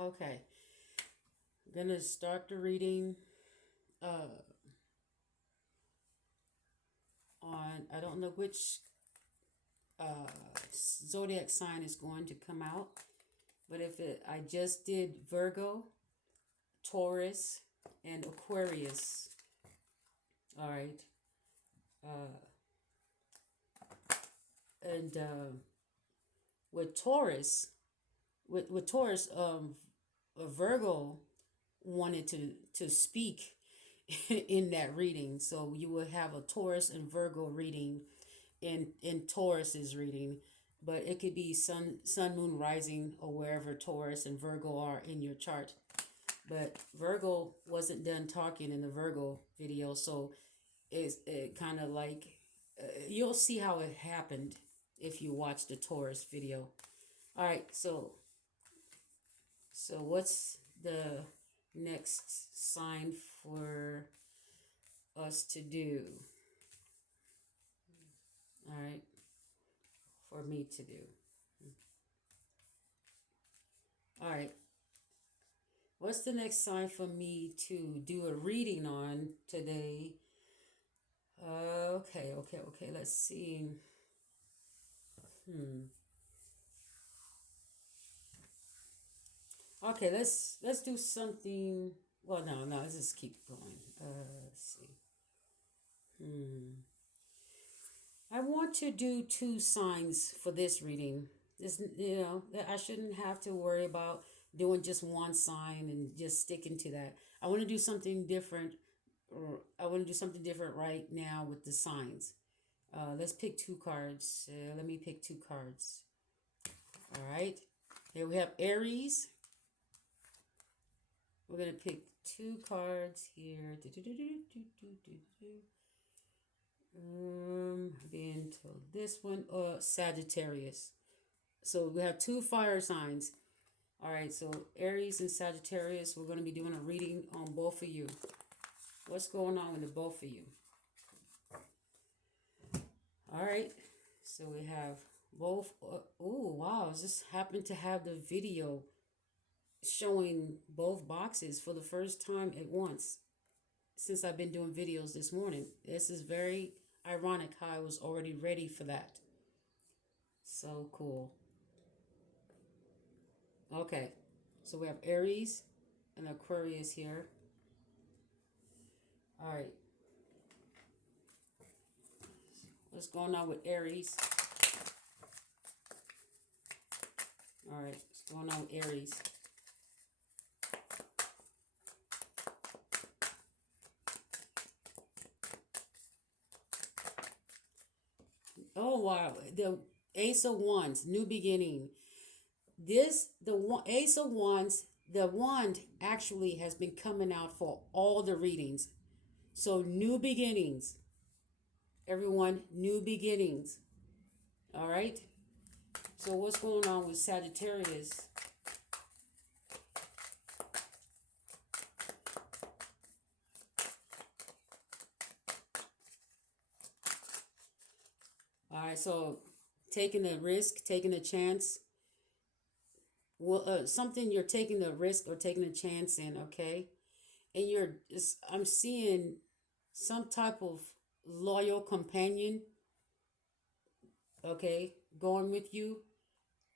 Okay. I'm gonna start the reading uh on I don't know which uh zodiac sign is going to come out, but if it I just did Virgo, Taurus, and Aquarius. All right. Uh and with Taurus, with Taurus, Virgo wanted to speak in that reading, so you will have a Taurus and Virgo reading in Taurus's reading, but it could be sun, moon, rising, or wherever Taurus and Virgo are in your chart. But Virgo wasn't done talking in the Virgo video, so it kind of like you'll see how it happened if you watch the Taurus video. All right, so what's the next sign for us to do? All right, for me to do. All right, what's the next sign for me to do a reading on today? Okay. Let's see. Hmm. Okay, let's do something. Well, no. Let's just keep going. Let's see. Hmm. I want to do two signs for this reading. This, I shouldn't have to worry about doing just one sign and just sticking to that. I want to do something different, or I want to do something different right now with the signs. Let's pick two cards. Let me pick two cards. All right. Here we have Aries. We're gonna pick two cards here. Then to this one, Sagittarius. So we have two fire signs. All right, so Aries and Sagittarius, we're going to be doing a reading on both of you. What's going on with the both of you? All right, so we have both. Oh, wow, this happened to have the video showing both boxes for the first time at once since I've been doing videos this morning. This is very ironic how I was already ready for that. So cool. Okay, so we have Aries and Aquarius here. All right, what's going on with Aries? All right, what's going on with Aries? Oh wow, the Ace of Wands, new beginning. Ace of Wands, the wand actually has been coming out for all the readings. So new beginnings, everyone, new beginnings. All right. So what's going on with Sagittarius? All right. So taking a risk, taking a chance. Well, something you're taking a risk or taking a chance in. Okay, and I'm seeing some type of loyal companion, okay, going with you,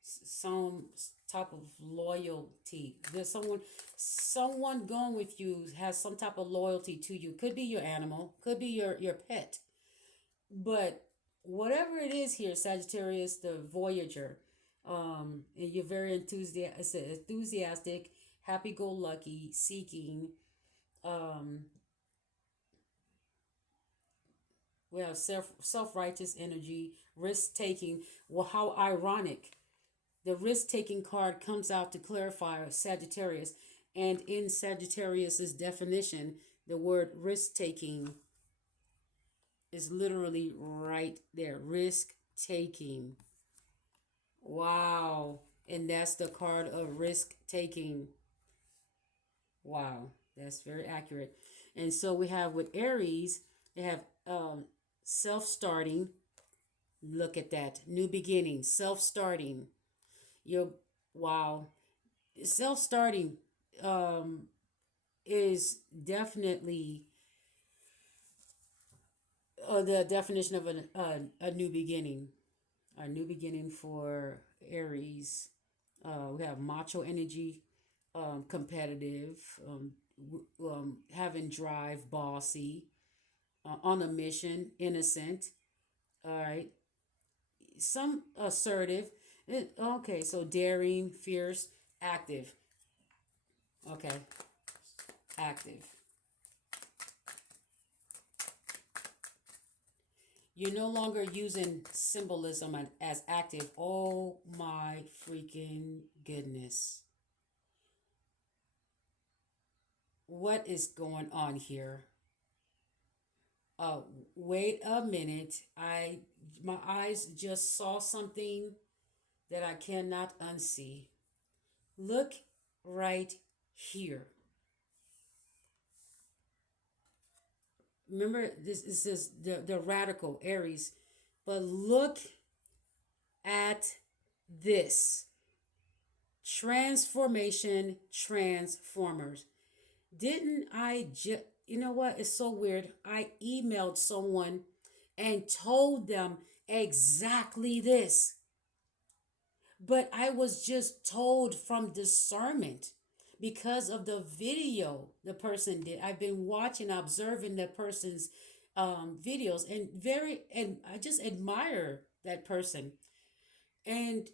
some type of loyalty. There's someone going with you has some type of loyalty to you. Could be your animal, could be your pet, but whatever it is here, Sagittarius, the Voyager, and you're very enthusiastic, happy-go-lucky, seeking. Um, we have self-righteous energy, risk taking. Well, how ironic! The risk taking card comes out to clarify Sagittarius, and in Sagittarius's definition, the word risk taking is literally right there. Risk taking. Wow. And that's the card of risk taking. Wow. That's very accurate. And so we have with Aries, they have self starting. Look at that. New beginning, self starting. You're, wow. Self-starting um, is definitely the definition of a new beginning. A new beginning for Aries. We have macho energy, competitive, having drive, bossy, on a mission, innocent. All right, some assertive. Okay, so daring, fierce, active. Okay, active. You're no longer using symbolism as active. Oh my freaking goodness. What is going on here? Uh, Wait a minute. My eyes just saw something that I cannot unsee. Look right here. Remember, this is the radical Aries, but look at this transformation transformers. Didn't I just, you know what? It's so weird. I emailed someone and told them exactly this, but I was just told from discernment because of the video the person did. I've been watching, observing the person's videos, and I just admire that person. And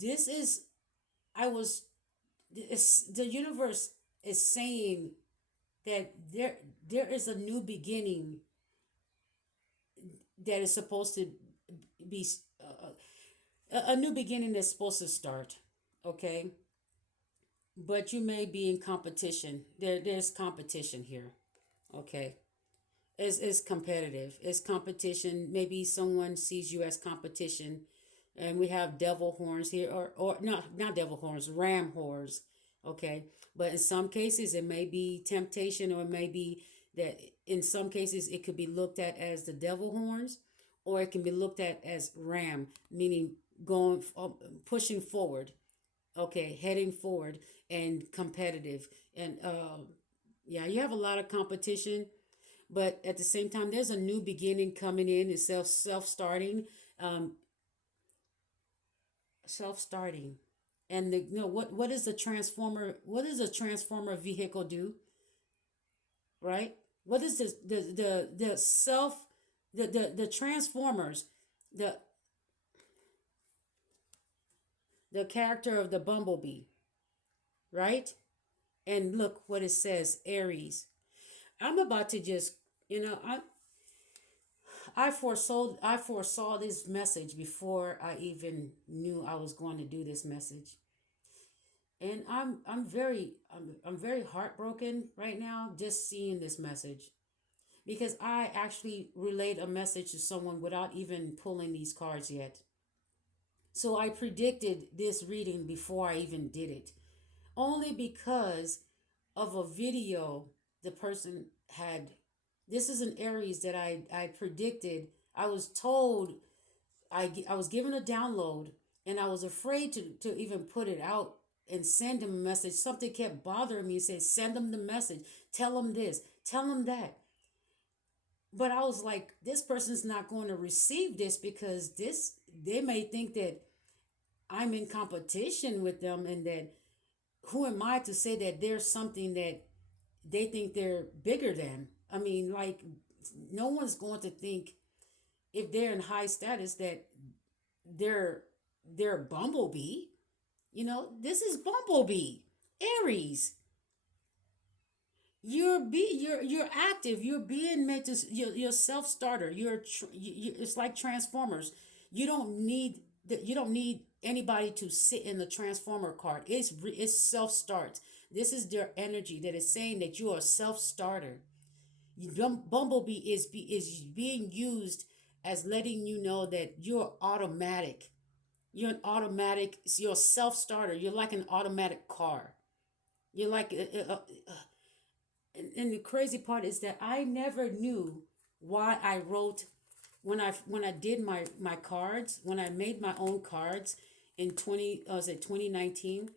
this is, I was, the universe is saying that there is a new beginning that is supposed to be a new beginning that's supposed to start. Okay, but you may be in competition. There's competition here. Okay, it's competitive. It's competition. Maybe someone sees you as competition, and we have devil horns here, or not devil horns, ram horns. Okay, but in some cases it may be temptation, or it may be that in some cases it could be looked at as the devil horns, or it can be looked at as ram, meaning going pushing forward. Okay, heading forward and competitive, and yeah, you have a lot of competition, but at the same time there's a new beginning coming in. It's um self-starting. And the, what is the transformer, what does a transformer vehicle do, right? What is this, the self, the transformers, the the character of the bumblebee, right? And look what it says, Aries. I'm about to just, you know, I foresaw this message before I even knew I was going to do this message. And I'm very heartbroken right now just seeing this message, because I actually relayed a message to someone without even pulling these cards yet. So I predicted this reading before I even did it, only because of a video the person had. This is an Aries that I predicted. I was told, I was given a download, and I was afraid to even put it out and send him a message. Something kept bothering me and said, send him the message, tell him this, tell him that. But I was like, this person's not going to receive this, because this, they may think that I'm in competition with them, and that who am I to say that there's something that they think they're bigger than? I mean, like, no one's going to think, if they're in high status, that they're they're Bumblebee. This is Bumblebee, Aries. You're active. You're being made to, you're self starter. It's like Transformers. You don't need anybody to sit in the Transformer card. It's self starts. This is their energy that is saying that you are a self starter. Bumblebee is being used as letting you know that you're automatic. You're an automatic. You're a self starter. You're like an automatic car. You're like and the crazy part is that I never knew why I wrote, when I did my cards, when I made my own cards in 2019.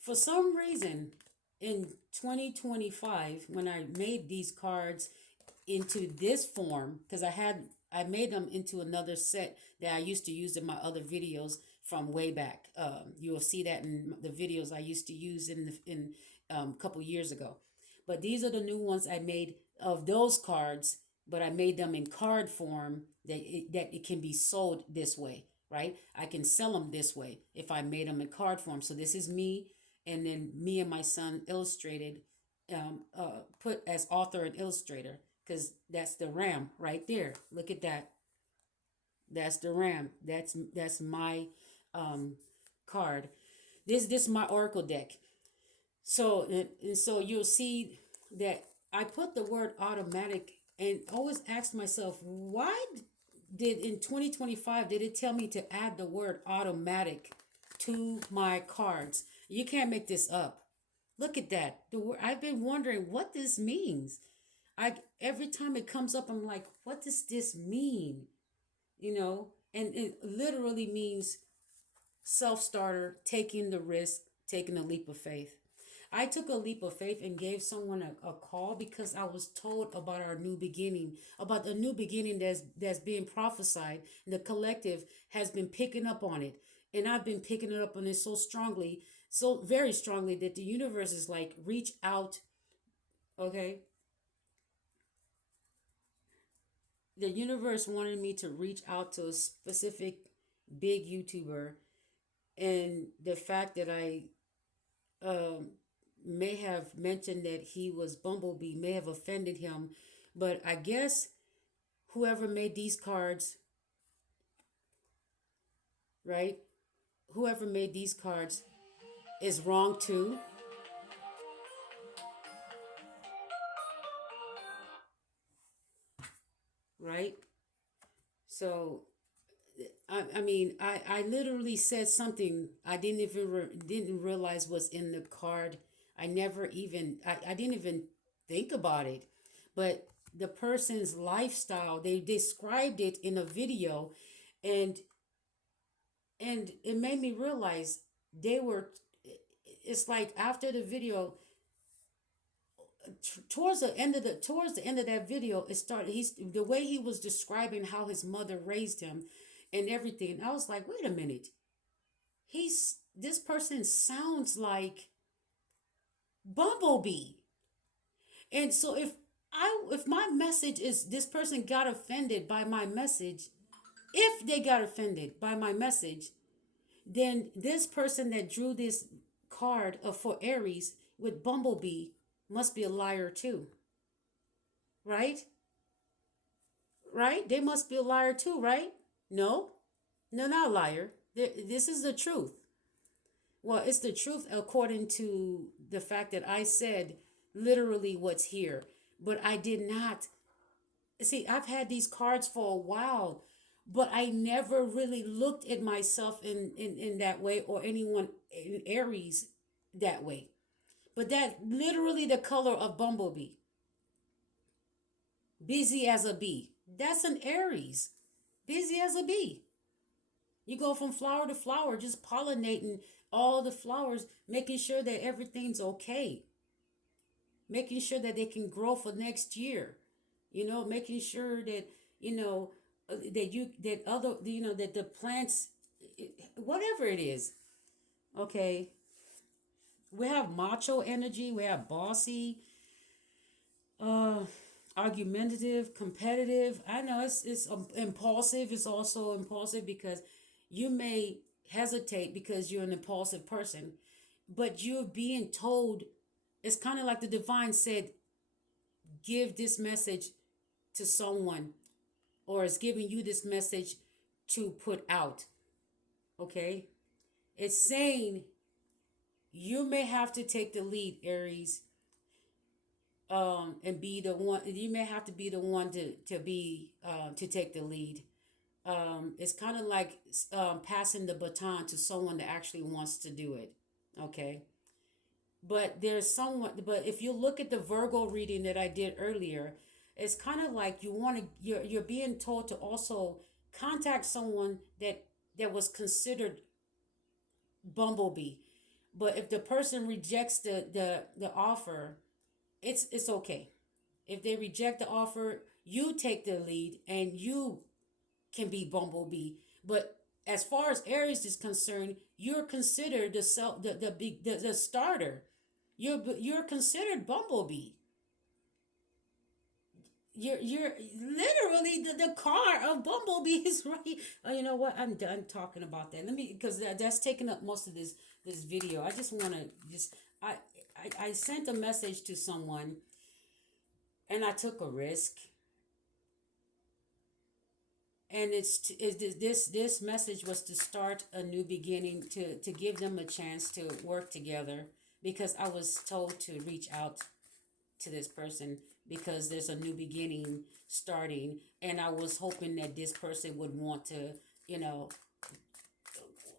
For some reason, in 2025, when I made these cards into this form, because I made them into another set that I used to use in my other videos from way back. You will see that in the videos I used to use in a couple years ago. But these are the new ones I made of those cards, but I made them in card form that it can be sold this way, right? I can sell them this way if I made them in card form. So this is me, and then me and my son illustrated, put as author and illustrator, because that's the ram right there. Look at that. That's the ram. That's my um, card. This is my oracle deck. So and so you'll see that I put the word automatic and always asked myself, why did in 2025 did it tell me to add the word automatic to my cards? You can't make this up. Look at that. The word, I've been wondering what this means. I every time it comes up, I'm like, what does this mean? And it literally means self starter, taking the risk, taking a leap of faith. I took a leap of faith and gave someone a call because I was told about our new beginning, about the new beginning that's being prophesied. The collective has been picking up on it. And I've been picking it up on it so strongly, so very strongly, that the universe is like, reach out, okay? The universe wanted me to reach out to a specific big YouTuber, and the fact that I um, may have mentioned that he was Bumblebee may have offended him, but I guess whoever made these cards, right? Whoever made these cards is wrong too, right? So I mean, I literally said something I didn't realize was in the card. I didn't even think about it, but the person's lifestyle, they described it in a video, and it made me realize they were. It's like after the video, towards the end of that video, it started. He's the way he was describing how his mother raised him, and everything. I was like, wait a minute, this person sounds like Bumblebee. And so if my message is, this person got offended by my message, if they got offended by my message, then this person that drew this card for Aries with Bumblebee must be a liar too, right? Right? They must be a liar too, right? No, no, not a liar. This is the truth. Well, it's the truth according to the fact that I said literally what's here. But I did not. See, I've had these cards for a while, but I never really looked at myself in that way, or anyone in Aries that way. But that literally the color of Bumblebee, busy as a bee. That's an Aries, busy as a bee. You go from flower to flower, just pollinating all the flowers, making sure that everything's okay, making sure that they can grow for next year. Making sure that you know that the plants, whatever it is. Okay, we have macho energy, we have bossy, uh, argumentative, competitive. I know it's impulsive. It's also impulsive because you may hesitate because you're an impulsive person, but you're being told. It's kind of like the divine said, give this message to someone, or is giving you this message to put out. Okay, it's saying you may have to take the lead, Aries, and be the one. You may have to be the one to take the lead. It's kind of like passing the baton to someone that actually wants to do it. Okay, but there's someone. But if you look at the Virgo reading that I did earlier, it's kind of like you're being told to also contact someone that was considered Bumblebee. But if the person rejects the offer, it's okay. If they reject the offer, you take the lead and you can be Bumblebee. But as far as Aries is concerned, you're considered the self the starter. You're considered Bumblebee. You're literally the car of Bumblebee is right. Oh, you know what? I'm done talking about that. Let me, because that's taking up most of this video. I just want to just I sent a message to someone and I took a risk, and this message was to start a new beginning, to give them a chance to work together, because I was told to reach out to this person because there's a new beginning starting, and I was hoping that this person would want to, you know,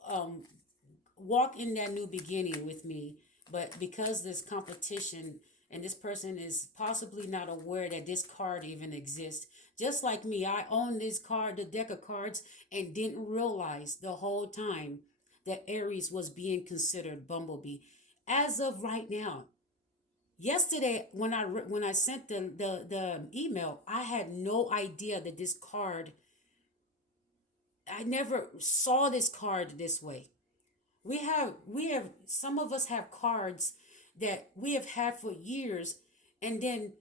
um, walk in that new beginning with me. But because there's competition and this person is possibly not aware that this card even exists, just like me, I own this card, the deck of cards, and didn't realize the whole time that Aries was being considered Bumblebee. As of right now, yesterday when I sent the email, I had no idea that this card. I never saw this card this way. We have some of us have cards that we have had for years, and then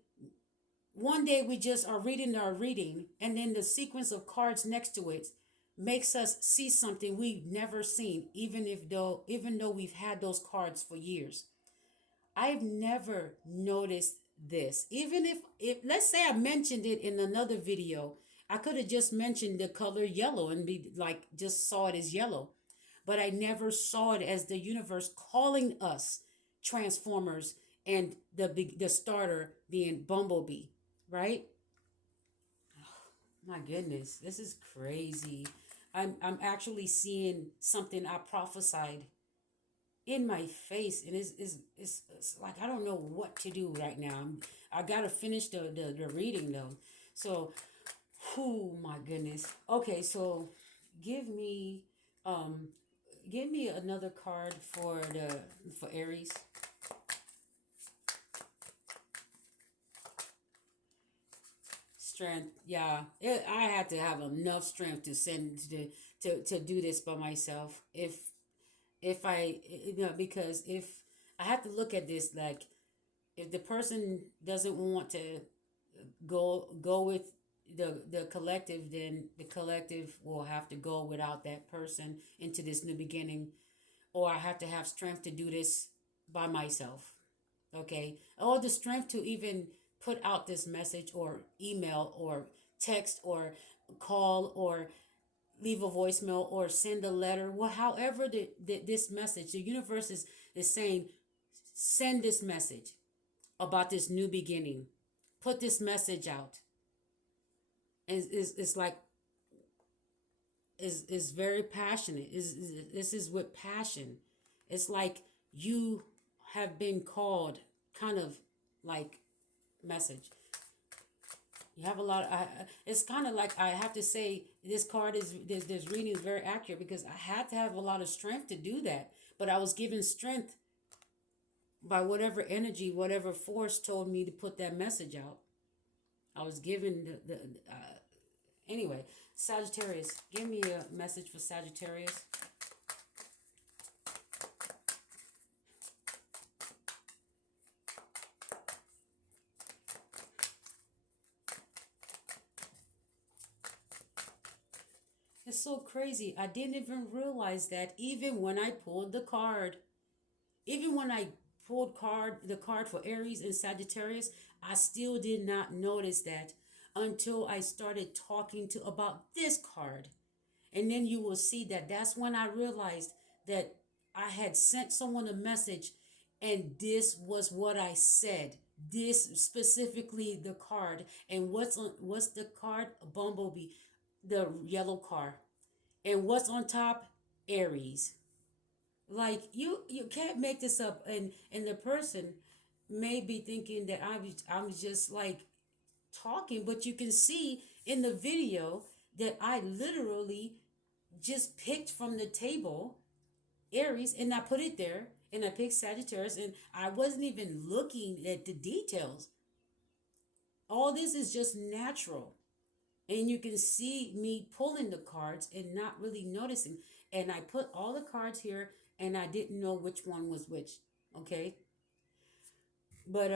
one day we just are reading our reading, and then the sequence of cards next to it makes us see something we've never seen, even though we've had those cards for years. I've never noticed this. Even if let's say I mentioned it in another video, I could have just mentioned the color yellow and be like, just saw it as yellow. But I never saw it as the universe calling us transformers, and the starter being Bumblebee, right? My goodness, this is crazy. I'm actually seeing something I prophesied in my face, and it's like I don't know what to do right now. I gotta finish the reading though. So, oh my goodness. Okay, so give me um give me another card for Aries. Strength. Yeah, I had to have enough strength to send to do this by myself. If I, because if I have to look at this, like, if the person doesn't want to go with the collective, then the collective will have to go without that person into this new beginning, or I have to have strength to do this by myself. Okay, or the strength to even put out this message, or email, or text, or call, or leave a voicemail, or send a letter. Well, however this message, the universe is saying, send this message about this new beginning. Put this message out. And it's like, is very passionate. This is with passion. It's like you have been called, kind of like message. You have a lot. It's kind of like, I have to say, this card is this reading is very accurate, because I had to have a lot of strength to do that. But I was given strength by whatever energy, whatever force told me to put that message out. I was given anyway. Sagittarius, give me a message for Sagittarius. It's so crazy. I didn't even realize that, even when I pulled the card. Even when I pulled the card for Aries and Sagittarius, I still did not notice that until I started talking to about this card. And then you will see that that's when I realized that I had sent someone a message, and this was what I said. This specifically the card. And what's the card? A Bumblebee, the yellow car. And what's on top? Aries. Like, you can't make this up, and the person may be thinking that I'm just like talking, but you can see in the video that I literally just picked from the table Aries, and I put it there, and I picked Sagittarius, and I wasn't even looking at the details. All this is just natural. And you can see me pulling the cards and not really noticing. And I put all the cards here and I didn't know which one was which. Okay. But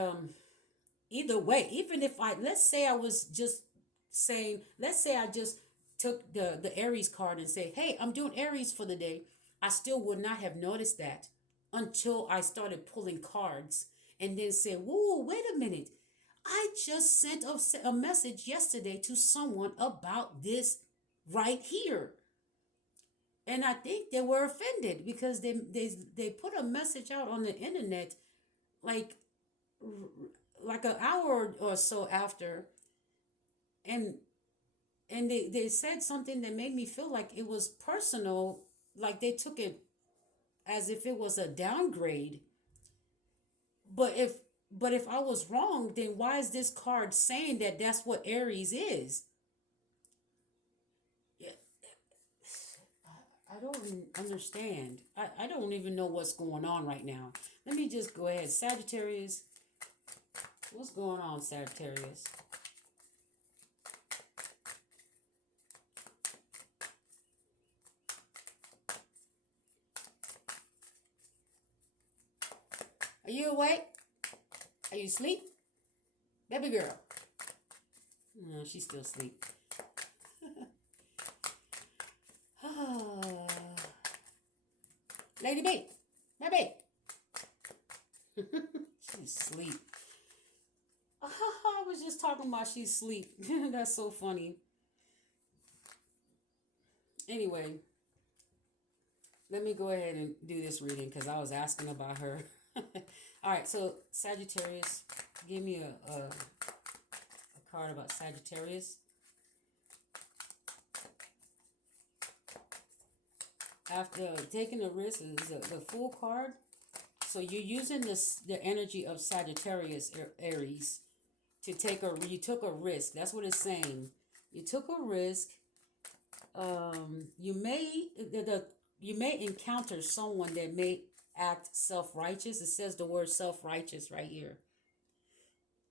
either way, even if I, let's say I was just saying, let's say I just took the Aries card and say, hey, I'm doing Aries for the day, I still would not have noticed that until I started pulling cards and then said, whoa, wait a minute. I just sent a message yesterday to someone about this right here. And I think they were offended because they put a message out on the internet like like an hour or so after, and they said something that made me feel like it was personal, like they took it as if it was a downgrade. But if I was wrong, then why is this card saying that that's what Aries is? Yeah, I don't understand. I don't even know what's going on right now. Let me just go ahead. Sagittarius, what's going on, Sagittarius? Are you awake? Are you asleep? Baby girl. No, she's still asleep. Lady B, baby. She's asleep. I was just talking about she's asleep. That's so funny. Anyway, let me go ahead and do this reading because I was asking about her. All right, so Sagittarius, give me a card about Sagittarius. After taking a risk is the Fool card. So you're using the energy of Sagittarius, Aries, to you took a risk. That's what it's saying. You took a risk. You may you may encounter someone that may act self-righteous. It says the word self-righteous right here.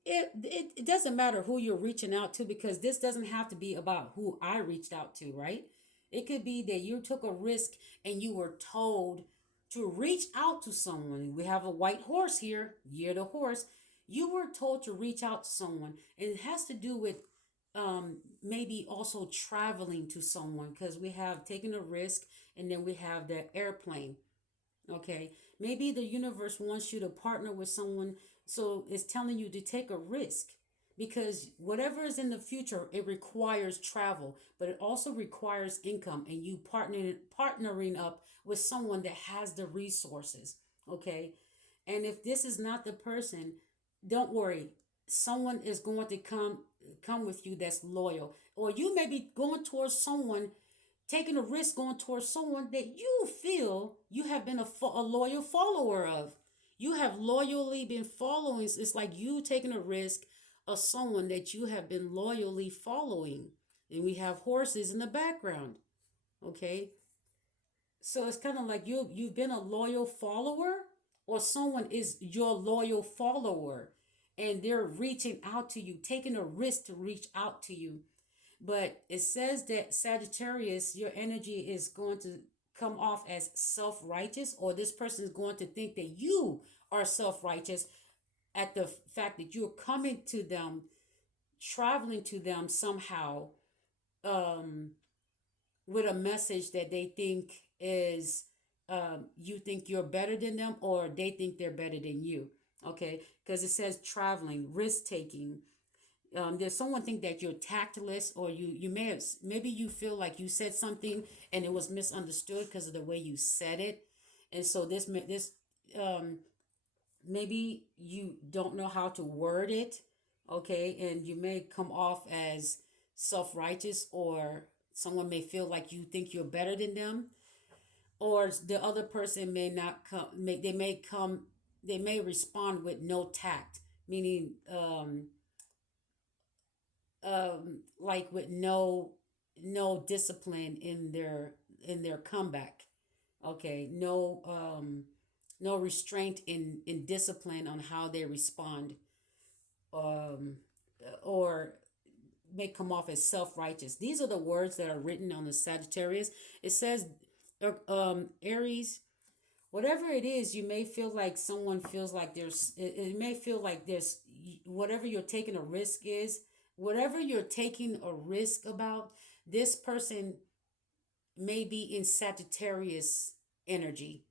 It doesn't matter who you're reaching out to, because this doesn't have to be about who I reached out to, right? It could be that you took a risk and you were told to reach out to someone. We have a white horse here, year the horse. You were told to reach out to someone, and it has to do with maybe also traveling to someone, because we have taken a risk and then we have the airplane. Okay, maybe the universe wants you to partner with someone, so it's telling you to take a risk, because whatever is in the future, it requires travel, but it also requires income, and you partnering up with someone that has the resources. Okay, and if this is not the person, don't worry. Someone is going to come with you that's loyal, or you may be going towards someone, taking a risk going towards someone that you feel you have been a loyal follower of. You have loyally been following. It's like you taking a risk of someone that you have been loyally following. And we have horses in the background. Okay. So it's kind of like you've been a loyal follower, or someone is your loyal follower, and they're reaching out to you, taking a risk to reach out to you. But it says that Sagittarius, your energy is going to come off as self-righteous, or this person is going to think that you are self-righteous at the fact that you're coming to them, traveling to them somehow, um, with a message that they think is, you think you're better than them, or they think they're better than you. Okay, because it says traveling, risk taking. There's someone think that you're tactless, or you may have, maybe you feel like you said something and it was misunderstood because of the way you said it, and so this um maybe you don't know how to word it. Okay, and you may come off as self-righteous, or someone may feel like you think you're better than them, or the other person may not come, they may respond with no tact, meaning like with no discipline in their comeback. Okay, no restraint in discipline on how they respond, um, or may come off as self-righteous. These are the words that are written on the Sagittarius. It says, Aries, whatever it is, you may feel like someone feels like it may feel like there's, whatever you're taking a risk is, whatever you're taking a risk about, this person may be in Sagittarius energy,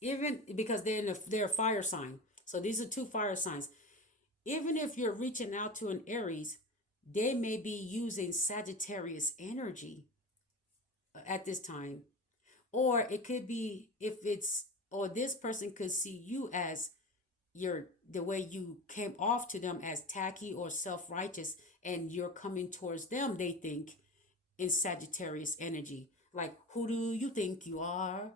even because they're a fire sign. So these are two fire signs. Even if you're reaching out to an Aries, they may be using Sagittarius energy at this time. Or it could be, if it's, or this person could see you as the way you came off to them as tacky or self-righteous, and you're coming towards them, they think, in Sagittarius energy. Like, who do you think you are?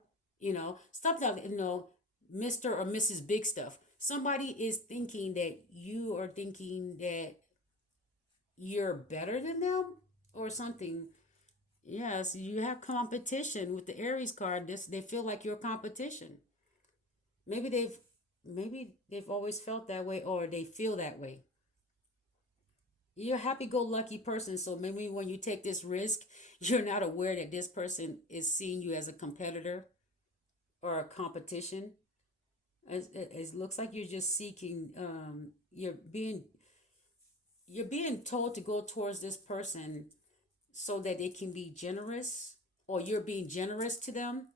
Stuff like, Mr. or Mrs. Big Stuff. Somebody is thinking that you are thinking that you're better than them or something. Yes, you have competition with the Aries card. They feel like you're competition. Maybe they've always felt that way, or they feel that way. You're a happy-go-lucky person, so maybe when you take this risk, you're not aware that this person is seeing you as a competitor or a competition. It looks like you're just seeking. You're being told to go towards this person so that they can be generous, or you're being generous to them.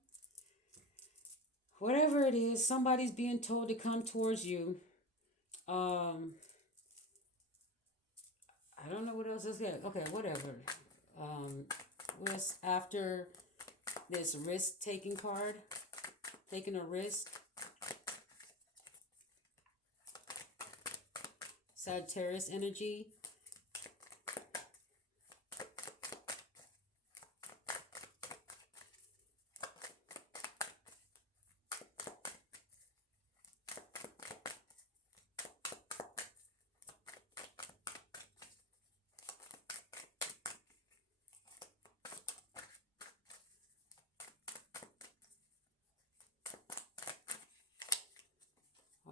Whatever it is, somebody's being told to come towards you. Um, I don't know what else is good. Okay, whatever. What's after this risk taking card? Taking a risk. Sagittarius energy.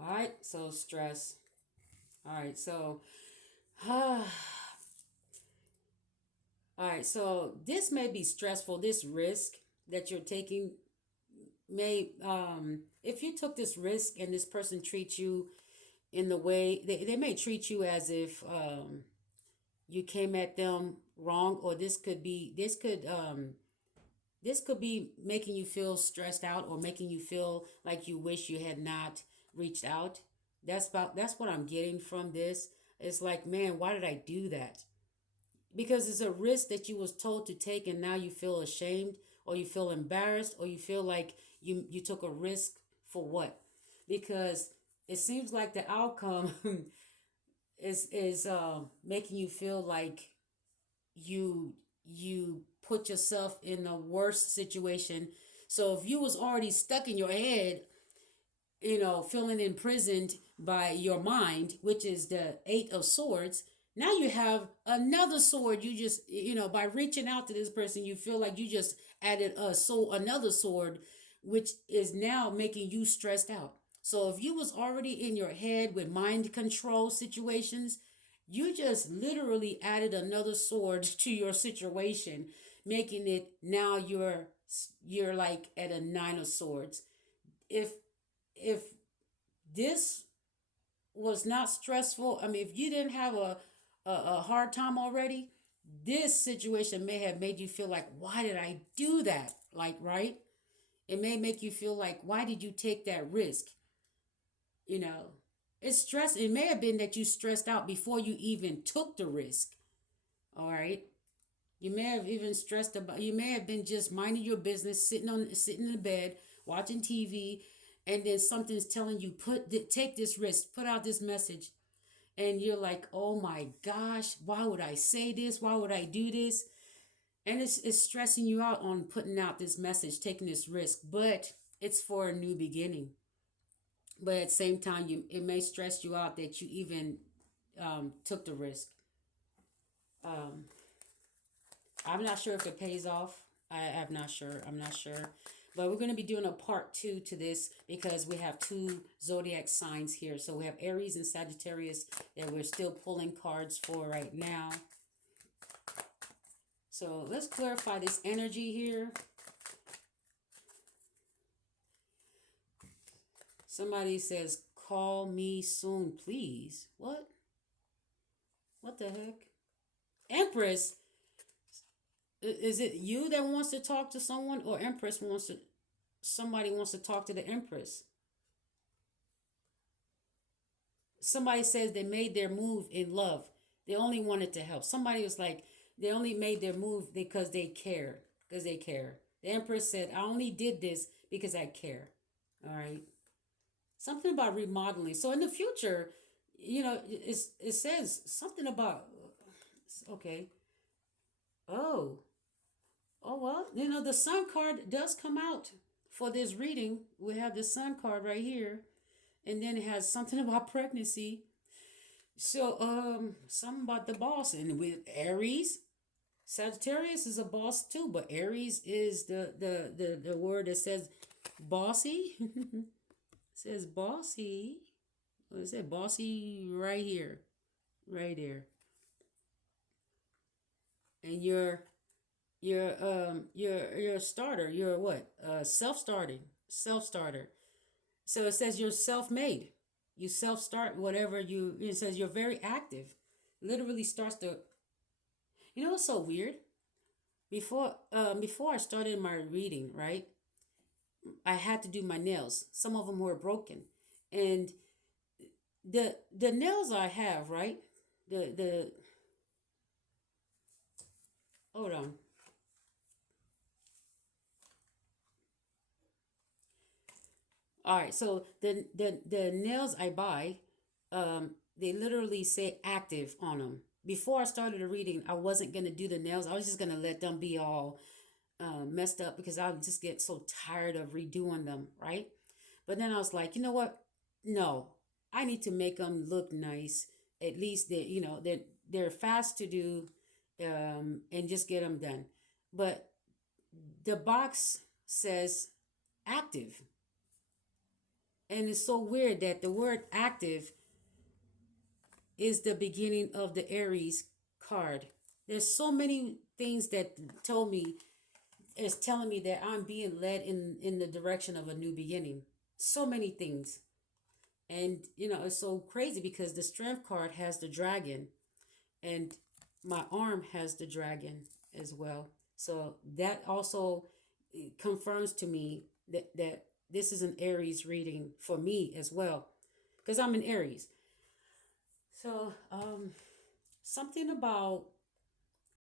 All right, so stress. All right, so all right, so this may be stressful. This risk that you're taking may, if you took this risk and this person treats you in the way they may treat you as if you came at them wrong, or this could be making you feel stressed out, or making you feel like you wish you had not reached out. That's what I'm getting from this. It's like, man, why did I do that? Because it's a risk that you was told to take, and now you feel ashamed, or you feel embarrassed, or you feel like you took a risk for what? Because it seems like the outcome is making you feel like you put yourself in a worse situation. So if you was already stuck in your head, feeling imprisoned by your mind, which is the Eight of Swords. Now you have another sword. You just, by reaching out to this person, you feel like you just added another sword, which is now making you stressed out. So if you was already in your head with mind control situations, you just literally added another sword to your situation, making it now you're like at a Nine of Swords. If if this was not stressful, I mean, if you didn't have a hard time already, this situation may have made you feel like, why did I do that? Like, right? It may make you feel like, why did you take that risk? You know, it's stress. It may have been that you stressed out before you even took the risk. All right. You may have even stressed about. You may have been just minding your business, sitting in the bed, watching TV, and then something's telling you take this risk, put out this message, and you're like, oh my gosh, why would I say this? Why would I do this? And it's stressing you out on putting out this message, taking this risk, but it's for a new beginning. But at the same time, it may stress you out that you even took the risk. I'm not sure if it pays off. I'm not sure. But we're going to be doing a part two to this because we have two zodiac signs here. So we have Aries and Sagittarius that we're still pulling cards for right now. So let's clarify this energy here. Somebody says, call me soon, please. What? What the heck? Empress, is it you that wants to talk to someone, or Empress wants to, somebody wants to talk to the Empress? Somebody says they made their move in love. They only wanted to help. Somebody was like, they only made their move because they care. Because they care. The Empress said, I only did this because I care. All right. Something about remodeling. So in the future, it says something about, okay. Oh, well, the sun card does come out for this reading. We have the sun card right here. And then it has something about pregnancy. So, something about the boss. And with Aries, Sagittarius is a boss too, but Aries is the word that says bossy. It says bossy. What is it? Bossy right here. Right there. And you're a starter. You're what? Self-starter. So it says you're self-made. You self-start whatever you. It says you're very active. Literally starts to. You know what's so weird? Before I started my reading, right? I had to do my nails. Some of them were broken, and the nails I have, right? The hold on. All right, so the nails I buy, they literally say active on them. Before I started the reading, I wasn't gonna do the nails. I was just gonna let them be all messed up because I would just get so tired of redoing them, right? But then I was like, you know what? No, I need to make them look nice. At least they're fast to do, and just get them done. But the box says active. And it's so weird that the word active is the beginning of the Aries card. There's so many things that told me is telling me that I'm being led in the direction of a new beginning. So many things. And it's so crazy because the strength card has the dragon, and my arm has the dragon as well. So that also confirms to me that this is an Aries reading for me as well, because I'm an Aries. So something about